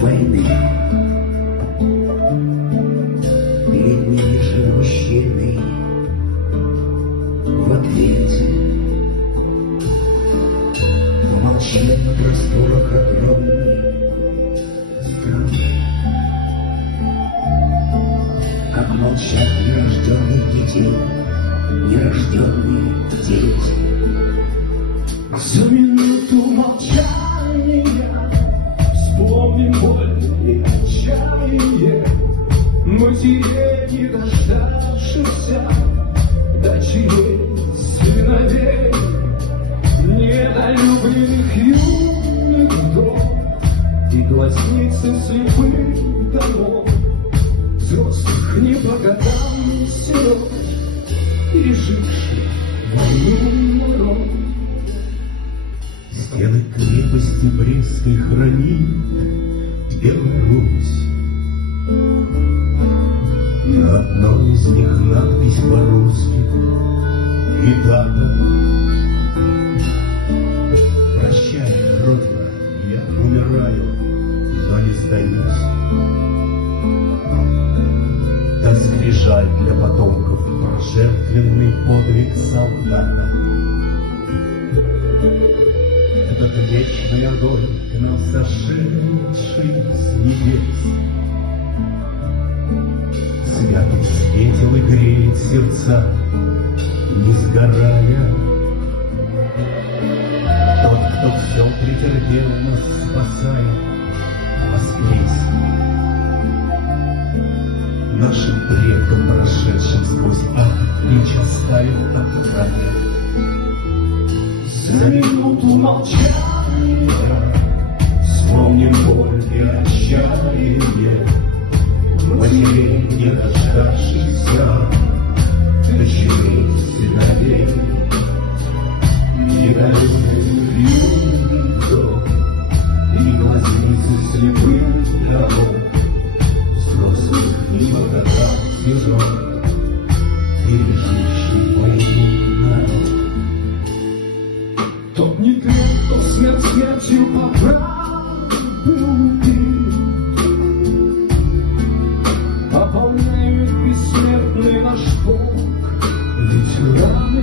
войны. Перед ними же мужчины в ответе молчат на просторах огромных стран, как молчат нерожденных детей, нерожденные дети. За минуту молчания вспомним боль и отчаяние матерей, не дождавшихся дочерей, сыновей, недолюбленных юных вдов и глазницы слепых домов, взрослых не по годам сирот, переживших войну народ. Стены крепости Брестской хранит Беларусь. На одной из них надпись по-русски и дата. Прощай, Родина, я умираю, но не сдаюсь. Да скрижаль для потомков про жертвенный подвиг солдата. Этот вечный огонь к нам сошедший с небес святый светил и греет сердца, не сгорая. Тот, кто все претерпел, нас спасает, воскрес. Нашим предкам, прошедшим сквозь ад, ключ оставил от рая. За минуту молчания вспомним боль и отчаяние Матерей, не дождавшихся дочерей, сыновей, недолюбленных юных вдов и глазницы слепых домов, взрослых не по годам сирот, переживший войну народ. Тот не ты, кто смерть смертью поправил ты, пополняют бессмертный наш Бог ветераны.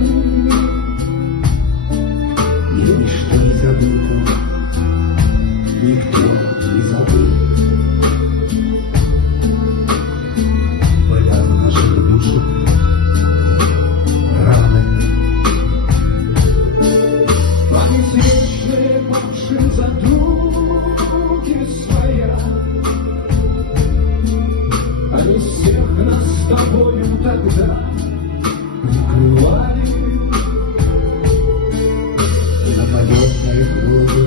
И ничто не забыто, никто не забыл. Болят в наших душах раны. Память вечная павшим за други своя. Они всех нас с тобою тогда прикрывали. На полетной круге